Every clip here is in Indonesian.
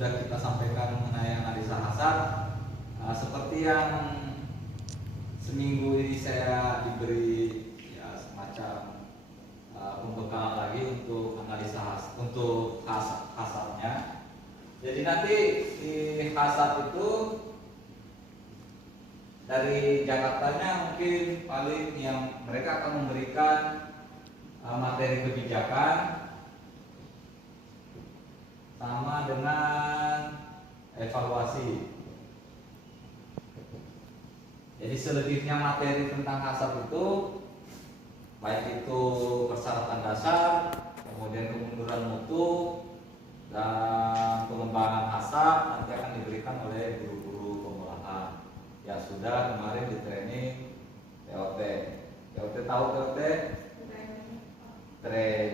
sudah kita sampaikan mengenai analisa hasar. Seperti yang seminggu ini saya diberi ya semacam pembekalan lagi untuk analisa untuk hasarnya. Jadi nanti di hasar itu dari Jakartanya mungkin paling yang mereka akan memberikan materi kebijakan sama dengan evaluasi. Jadi selebihnya materi tentang hasar itu baik itu persyaratan dasar, kemudian kemunduran mutu dan pengembangan hasar nanti akan diberikan oleh guru-guru pengolahan yang sudah kemarin di training TOT. TOT tahu TOT? Training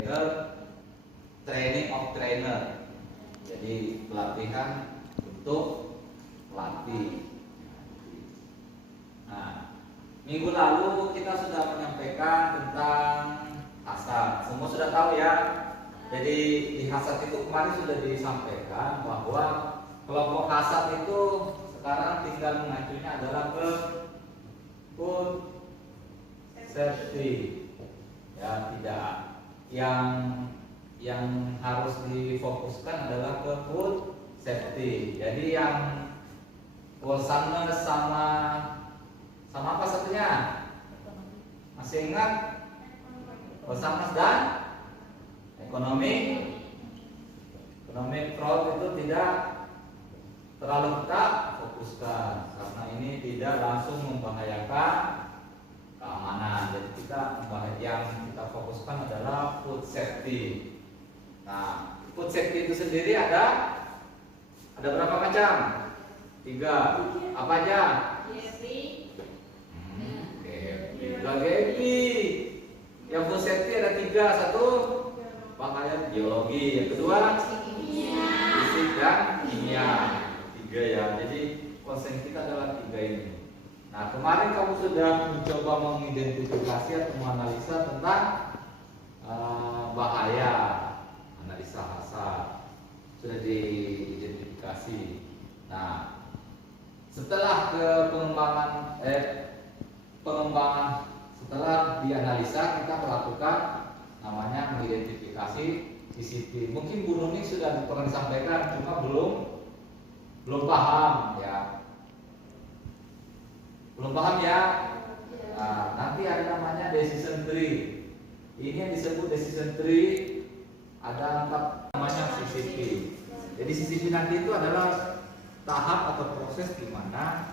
of trainer. Jadi pelatihan untuk pelatih. Nah, minggu lalu kita sudah menyampaikan tentang hasar. Semua sudah tahu ya. Jadi di hasar itu kemarin sudah disampaikan bahwa kelompok hasar itu sekarang tinggal mengacunya adalah ke food safety. Ya, tidak. Yang harus difokuskan adalah ke food safety. Jadi yang Alzheimer sama apa satunya? Masih ingat? Alzheimer dan ekonomi fraud itu tidak terlalu kita fokuskan karena ini tidak langsung membahayakan keamanan. Jadi yang kita fokuskan adalah food safety. Nah, food safety itu sendiri ada berapa macam? 3. Apa aja? GFI. Yang food safety ada 3. 1 bahaya geologi, yang kedua fisik dan kimia. 3 ya. Jadi konsen kita adalah 3 ini. Nah, kemarin kamu sudah mencoba mengidentifikasi atau menganalisa tentang bahaya, analisa hasar sudah diidentifikasi. Nah, setelah ke pengembangan setelah dianalisa kita melakukan namanya mengidentifikasi CCTV. Mungkin Bu Nuni sudah pernah disampaikan, cuma belum paham ya. Belum paham ya? Nah, nanti ada namanya decision tree. Ini yang disebut decision tree, ada 4 namanya CCTV. Jadi CCTV nanti itu adalah tahap atau proses di mana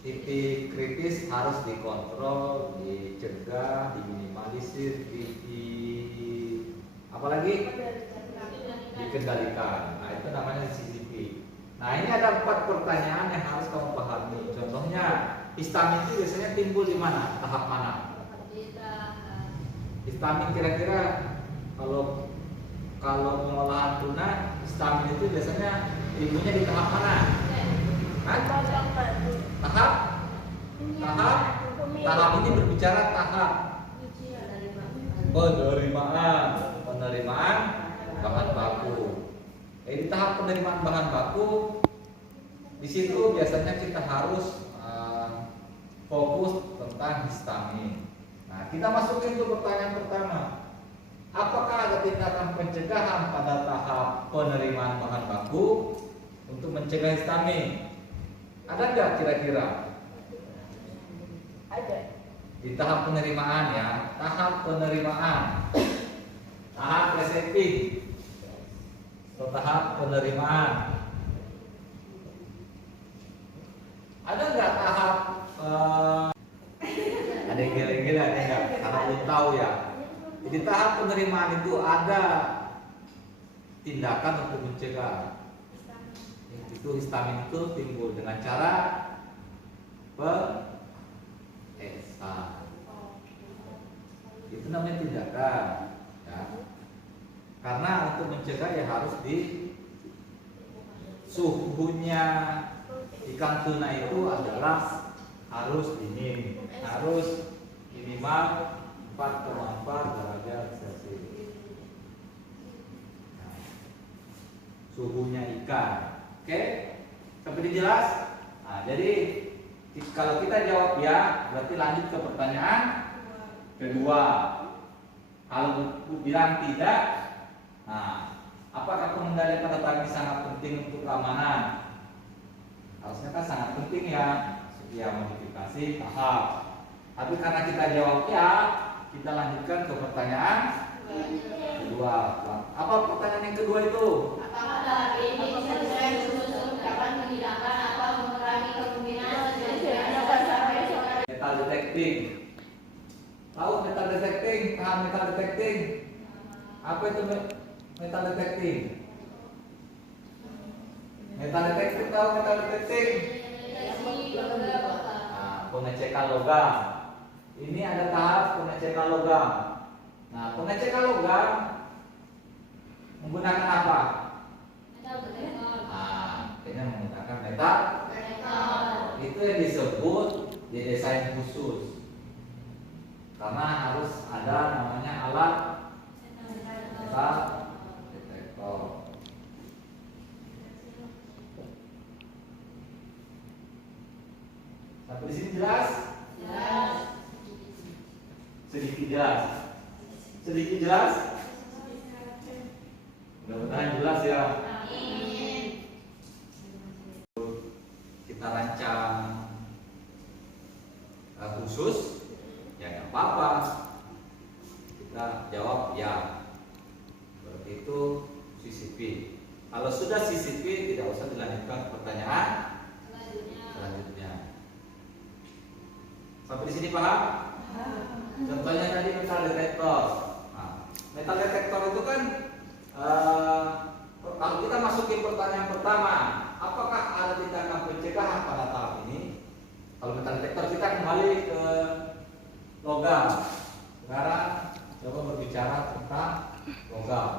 titik kritis harus dikontrol, dicegah, diminimalisir, apalagi dikendalikan. Nah, itu namanya CCTV. Nah, ini ada 4 pertanyaan yang harus kamu pahami. Contohnya, histamin itu biasanya timbul di mana? Tahap mana? Histamin kira-kira kalau pengolahan tuna, histamin itu biasanya timbulnya di tahap mana? Tahap ini berbicara tahap penerimaan bahan baku. Di tahap penerimaan bahan baku, di situ biasanya kita harus fokus tentang histamin. Nah, kita masukin ke pertanyaan pertama. Apakah ada tindakan pencegahan pada tahap penerimaan bahan baku untuk mencegah histamin? Ada nggak kira-kira? Ada. Di tahap penerimaan ya, tahap penerimaan, tahap reseptif, atau tahap penerimaan. Ada nggak tahap? Ada yang gila-gila, ada nggak? Karena belum tahu ya. Di tahap penerimaan itu ada tindakan untuk mencegah. Itu histamin itu timbul dengan cara pengeksan. Itu namanya tindakan ya. Karena untuk mencegah ya harus di suhunya ikan tuna itu adalah harus dingin, harus minimal 4,4 derajat Celcius. suhunya ikan. Oke? Sampai ini jelas? Nah, jadi kalau kita jawab ya, berarti lanjut ke pertanyaan kedua. Kalau bilang tidak, nah, apakah pengendalian pada pagi sangat penting untuk keamanan? Harusnya kan sangat penting ya, setiap modifikasi tahap. Tapi karena kita jawab ya, kita lanjutkan ke pertanyaan kedua. Apa pertanyaan yang kedua itu? Apakah ini sesuai khusus dapat menghilangkan atau mengurangi kemungkinan terjadinya metal detecting? Tahu metal detecting? Paham metal detecting? Apa itu metal detecting? Metal detecting, tahu metal detecting? Nah, pengecekan logam. Ini ada tahap pengecekan logam. Nah, pengecekan logam menggunakan apa? Ini menggunakan metal. Itu yang disebut didesain khusus. Karena harus ada namanya alat metal detektor. Sampai di sini jelas? Jelas. Sedikit jelas. Sedikit jelas? Mudah-mudahan jelas ya. Amin. Kita rancang khusus, ya nggak apa-apa. Kita jawab ya. Berarti itu CCP. Kalau sudah CCP, tidak usah dilanjutkan ke pertanyaan selanjutnya. Sampai di sini paham? Contohnya tadi metal detektor. Nah, metal detektor itu kan kalau kita masukin pertanyaan pertama, apakah ada tindakan pencegahan pada tahap ini? Kalau metal detektor kita kembali ke logam. Sekarang coba berbicara tentang logam.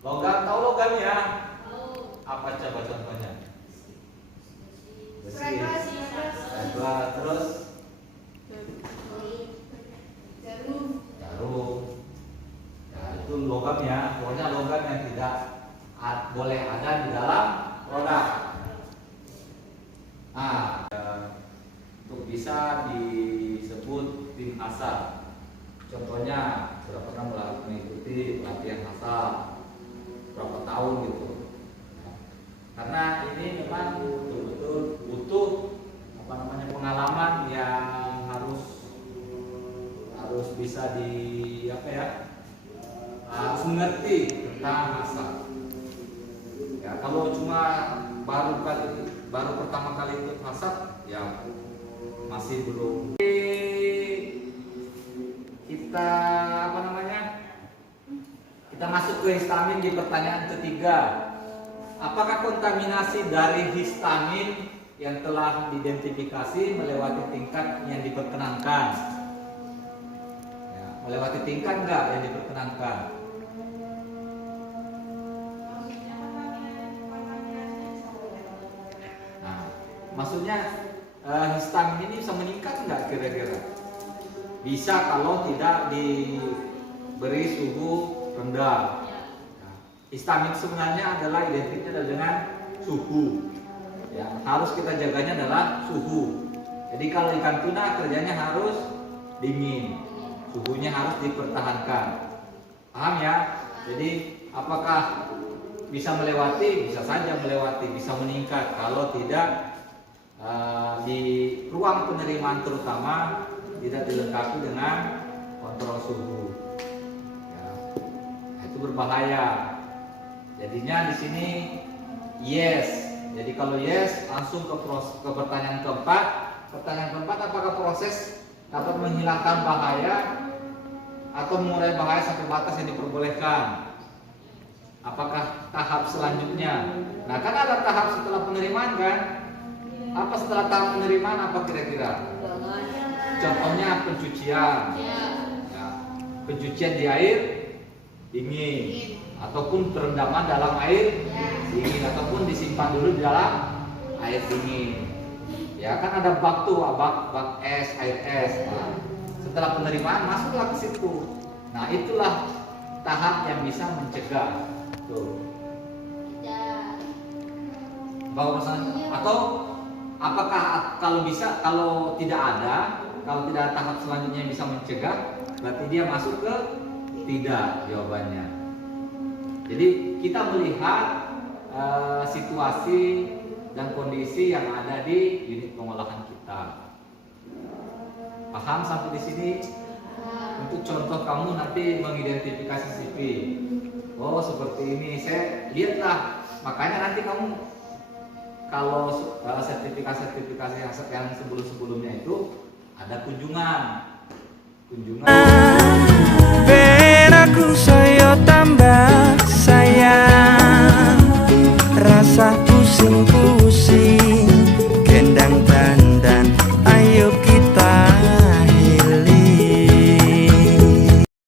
Logam, tahu logam ya? Apa coba contohnya? Besi, terus jarum. Ya, itu logam ya. Pokoknya logam yang tidak boleh ada di dalam produk. Nah, untuk bisa disebut tim asal. Contohnya, sudah pernah mengikuti pelatihan asal berapa tahun gitu. Karena ini memang betul-betul butuh pengalaman yang harus bisa harus mengerti tentang asal. Ya, kalau cuma baru pertama kali ikut asal, ya masih belum. Kita masuk ke histamin di pertanyaan ketiga. Apakah kontaminasi dari histamin yang telah diidentifikasi melewati tingkat yang diperkenankan? Ya, melewati tingkat enggak yang diperkenankan? Nah, maksudnya histamin ini bisa meningkat enggak kira-kira? Bisa kalau tidak diberi suhu rendah. Histamin sebenarnya adalah identiknya dengan suhu. Ya, harus kita jaganya adalah suhu. Jadi kalau ikan tuna kerjanya harus dingin, suhunya harus dipertahankan. Paham ya? Jadi apakah bisa melewati? Bisa saja melewati, bisa meningkat kalau tidak di ruang penerimaan terutama tidak dilengkapi dengan kontrol suhu. Ya, itu berbahaya. Jadinya di sini yes. Jadi kalau yes, langsung ke pertanyaan keempat. Pertanyaan keempat, apakah proses dapat menghilangkan bahaya atau mengurai bahaya sampai batas yang diperbolehkan? Apakah tahap selanjutnya? Nah, kan ada tahap setelah penerimaan kan? Apa setelah tahap penerimaan apa kira-kira? Contohnya pencucian. Ya, pencucian di air dingin. Ataupun perendaman dalam air dingin, ataupun disimpan dulu di dalam air dingin. Ya kan ada bak tuh, bak es, air es. Nah, setelah penerimaan masuklah ke situ. Nah, itulah tahap yang bisa mencegah. Tuh. Bahwa atau apakah kalau bisa, kalau tidak ada tahap selanjutnya yang bisa mencegah, berarti dia masuk ke tidak jawabannya. Jadi kita melihat situasi dan kondisi yang ada di unit pengolahan kita. Paham sampai di sini? Untuk contoh kamu nanti mengidentifikasi CV. Oh seperti ini, saya lihatlah. Makanya nanti kamu kalau sertifikasi yang sebelum-sebelumnya itu ada kunjungan